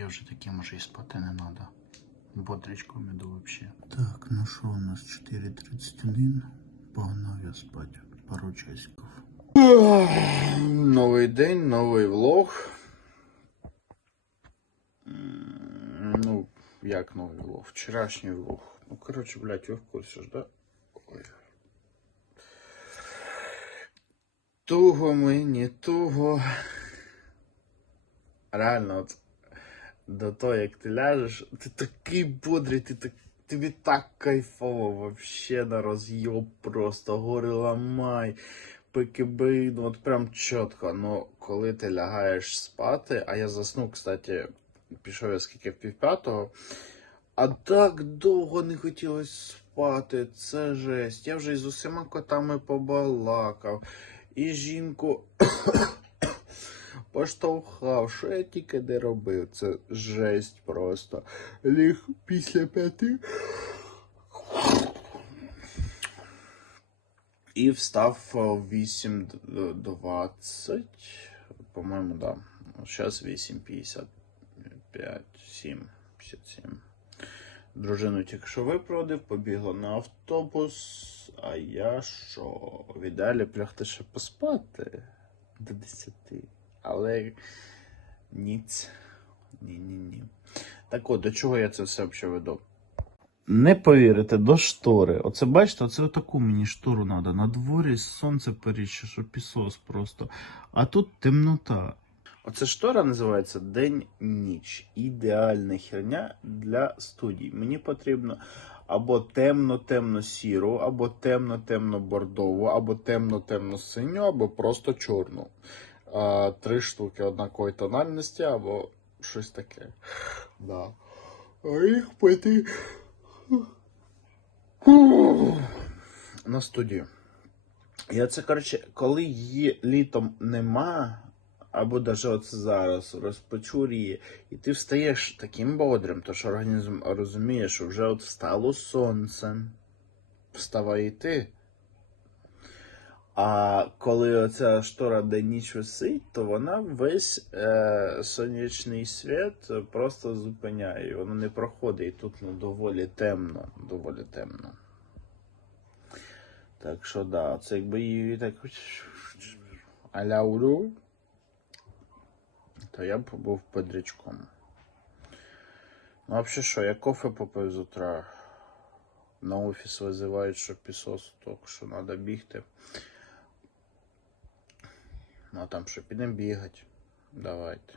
Я вже таким уже і спати не треба. Бодрячком іду вообще. Так, ну що у нас 4.31. Погнав я спати. Пару часиків. Новий день, новий влог. Ну, як новий влог? Вчорашній влог. Ну, коротше, блядь, ви в курсі ж, да? Ой. Туго мені, туго. Реально, от до того, як ти ляжеш, ти такий бодрий, ти так, тобі так кайфово, вообще на роз'єб просто, гори ламай, пикиби, ну от прям чітко. Ну, коли ти лягаєш спати, а я заснув, кстати, пішов я скільки в півп'ятого, а так довго не хотілося спати, це жесть. Я вже із усіма котами побалакав, і жінку поштовхав, що я тільки не робив. Це жесть просто. Ліг після п'яти. І встав о 8.20. По-моєму, да. Зараз 8.55, 7, 57. Дружину тільки що випроводив, побігла на автобус. А я що? В ідеалі плягти ще поспати до 10. Але ніц. Ні-ні-ні. Так от, до чого я це все взагалі веду? Не повірите, до штори. Оце бачите, оце отаку мені штору треба. На дворі сонце періще, що пісос просто. А тут темнота. Оце штора називається День-ніч. Ідеальна херня для студій. Мені потрібно або темно-темно-сіру, або темно-темно-бордову, або темно-темно-синю, або просто чорну. А, три штуки однакової тональності, або щось таке. Да. А їх пойти на студію. Я це, коротше, коли її літом нема, або навіть от зараз розпочурює, і ти встаєш таким бодрим, то що організм розуміє, що вже от встало сонце. Вставай і ти. А коли оця штора де ніч висить, то вона весь е, сонячний світ просто зупиняє. Воно не проходить. Тут ну, доволі темно. Доволі темно. Так що да, це якби її так аля уру, то я б був подрячком. Ну, взагалі що, я кофе попив з утра. На офіс визивають, що пісос, так що треба бігти. Ну а там що, підемо бігати. Давайте.